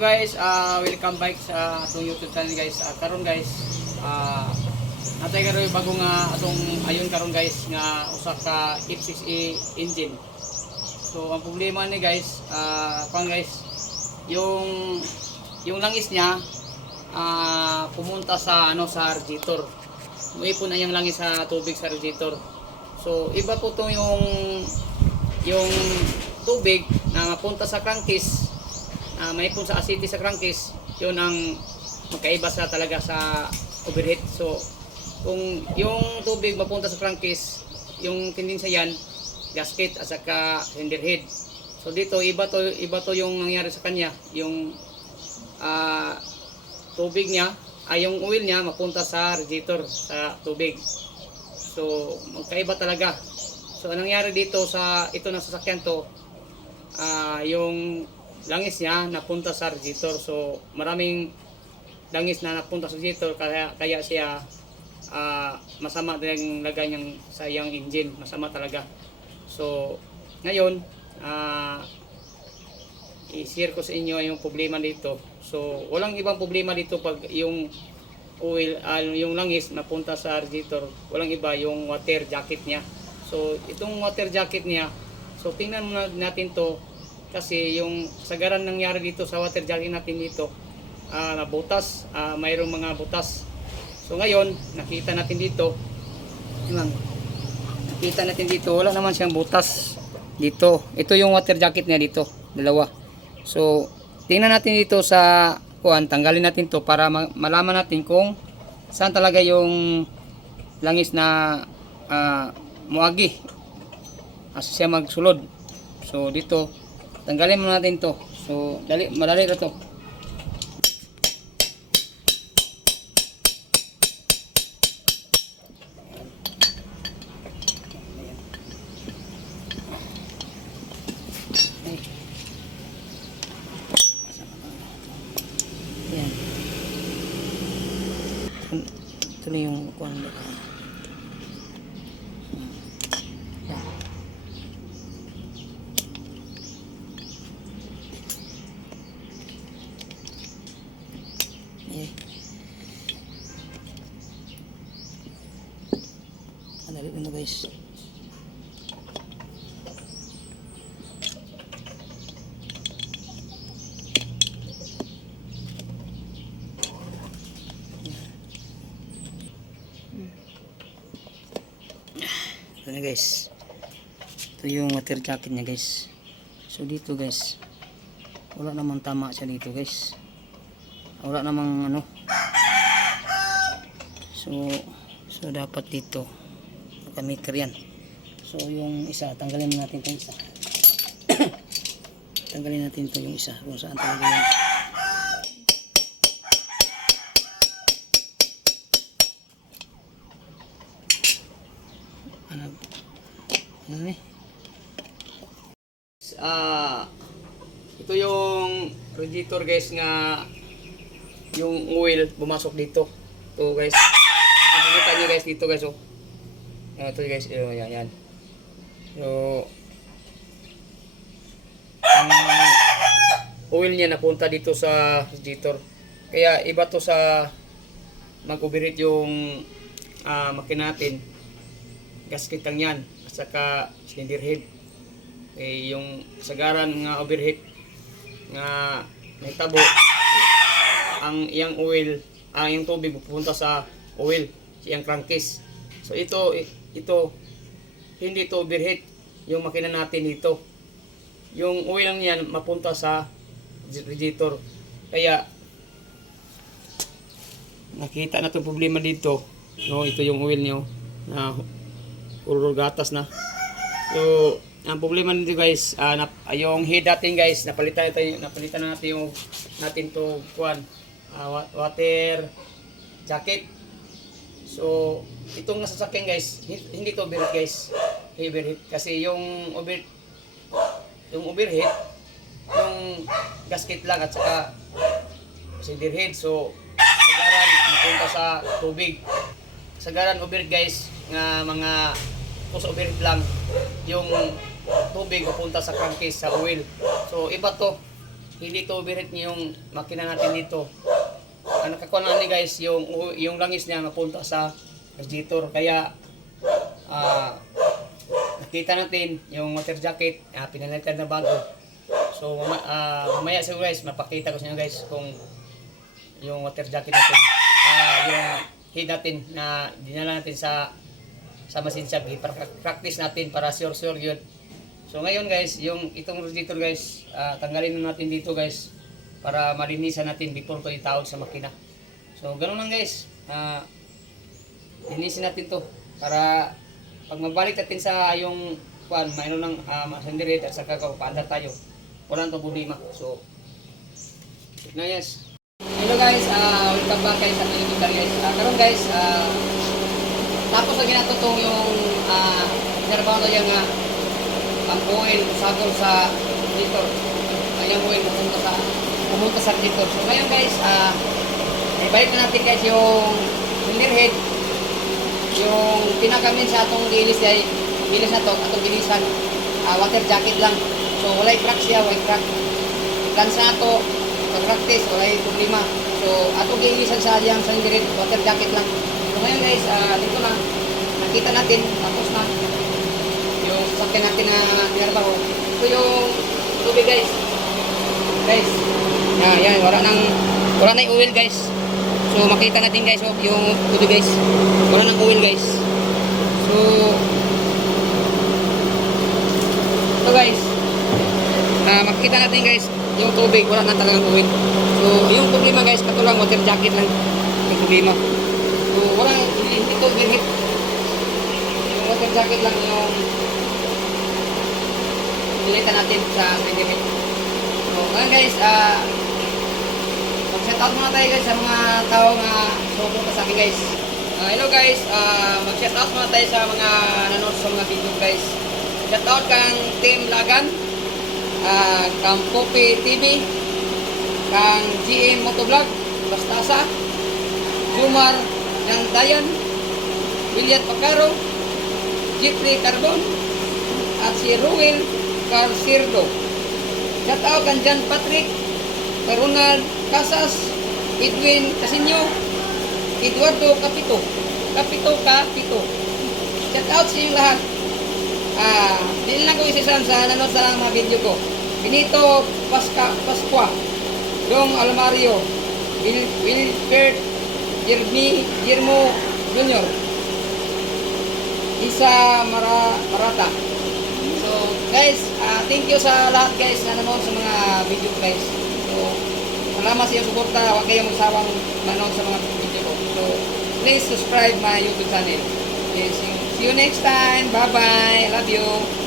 guys, uh, welcome back sa atong YouTube channel guys. Uh, karon guys, uh, natay karon bago nga atong ayon karon guys nga usa ka F6E engine. So ang problema ni guys, uh, pang guys, yung yung langis niya uh, pumunta sa ano sa radiator. Muipon na yung langis sa tubig sa radiator. So iba po to yung yung tubig na mapunta sa crankcase uh, may pun sa acidity sa crankcase yun ang magkaiba sa talaga sa overheat so kung yung tubig mapunta sa crankcase yung condensa yan gasket at saka cylinder head. So dito iba to iba to yung nangyari sa kanya. Yung ah, tubig niya ay yung oil niya mapunta sa radiator sa tubig. So magkaiba talaga. So anong nangyari dito sa ito na sasakyan to ah, yung langis niya napunta sa radiator. So maraming langis na napunta sa radiator kaya kaya siya ah, masama din lagay niyang sa iyang engine. Masama talaga. So ngayon ah, i-share ko sa inyo yung problema dito. So walang ibang problema dito pag yung oil, ah, yung langis napunta sa radiator. Walang iba yung water jacket niya. So itong water jacket niya, so tingnan natin to kasi yung sagaran nangyari dito sa water jacket natin dito ah nabutas, ah, mayroong mga butas. So ngayon, nakita natin dito, yun nakita natin dito, wala naman siyang butas dito. Ito yung water jacket niya dito, dalawa. So, tingnan natin dito sa kuan, tanggalin natin to para ma- malaman natin kung saan talaga yung langis na ah, muagi. Asa siya magsulod. So, dito, tanggalin muna natin to. So, dali, madali na to. Yan. Ito na yung kuan. Yan. Eh. Ano rin na guys. Ito na guys. Ito yung water jacket niya guys. So dito guys. Wala namang tama siya dito guys wala namang ano so so dapat dito nakameter yan so yung isa tanggalin natin itong isa tanggalin natin ito yung isa kung saan talaga yung ano ano eh ah ito yung radiator guys nga yung oil pumasok dito. to guys. Makikita nyo guys dito guys oh. Yan, ito guys, oh, yan, yan. So, ang oil niya napunta dito sa radiator. Kaya iba to sa mag-overheat yung ah, makina natin. Gasket lang yan. Saka cylinder head. Eh, yung sagaran nga overheat nga may tabo ang iyang oil, ang iyang tubig pupunta sa oil, iyang crankcase. So ito ito hindi to overheat yung makina natin dito. Yung oil lang yan mapunta sa radiator. Kaya nakita na 'tong problema dito. No, ito yung oil niyo na puro gatas na. So, ang problema nito guys, ah, nap, ah, yung head natin guys, napalitan natin, napalitan na natin yung natin to kuan ah, wa- water jacket. So, itong nasasakyan guys, hi- hindi to overheat guys. Overheat kasi yung over yung overheat yung gasket lang at saka cylinder head. So, sagaran mapunta sa tubig. Sagaran overheat guys nga mga puso overheat lang yung tubig pupunta sa crankcase sa oil. So, iba to hindi to overheat yung makina natin dito. Ang nakakuha na ni guys, yung, yung langis niya napunta sa radiator. Kaya, ah, nakita natin yung water jacket, uh, pinalitan na bago. So, ah, mamaya siguro guys, mapakita ko sa inyo guys kung yung water jacket natin, ah, yung head natin na dinala natin sa sa machine shop, para practice natin para sure sure yun. So ngayon guys, yung itong radiator guys, ah, tanggalin na natin dito guys para malinisan natin before to itawag sa makina. So ganun lang guys. Ah, linisin natin to para pag magbalik natin sa yung kuan, mayroon ng uh, masandirit at saka paanda tayo. Wala nang problema. So, na yes. Hello guys, uh, welcome back guys sa ating channel guys. Uh, karon guys, ah, tapos na ginatutong yung uh, na yung uh, ang buhin sagol sa dito. Ayang buhin pumunta sa pumunta sa dito. So ngayon guys, ah ibalik na natin guys yung cylinder head yung pinakamin sa atong linis ay bilis na to atong bilisan. Ah, water jacket lang. So walay crack siya walay crack. Lansa na to pag practice walay problema. So atong giilisan sa sa indiret water jacket lang. So ngayon guys ah, dito na nakita natin tapos na yung sakyan natin na nirbaho ito yung tubig guys. Guys yan yan wala nang wala na yung oil guys. So makita natin guys oh, yung tubig guys. Wala nang oil guys. So ito guys ah makita natin guys yung tubig. Wala na talagang oil. So yung problema guys katulang water jacket lang. Yung problema. So wala hindi, hindi to overheat yung water jacket lang yung pilitan natin sa overheat so ngayon guys ah mag-shoutout muna tayo guys sa mga tao na sumuporta sa akin guys. Ah, hello guys, uh, mag-shoutout muna tayo sa mga nanonood sa mga video guys. Shoutout kang Team Lagan, uh, kang Popi TV, kang GM Motovlog, Bastasa, Jumar Yang Dayan, William Pacaro, Jeffrey Carbon, at si Ruel Carcirdo. Shoutout kang John Patrick, Ronald Casas, Edwin Casinyo, Eduardo Capito, Capito Capito. Shout out sa inyo lahat. Ah, din lang ko isasam sa nanood sa mga video ko. Benito Pasca Pasqua, Dong Almario, Will Wilfred Jeremy Jermo Jr. Isa Mara, Marata. So, guys, ah, thank you sa lahat guys na nanood sa mga video guys. So, salamat sa iyong suporta. Huwag kayong magsawang manood sa mga video ko. So, please subscribe my YouTube channel. You, see you next time. Bye-bye. Love you.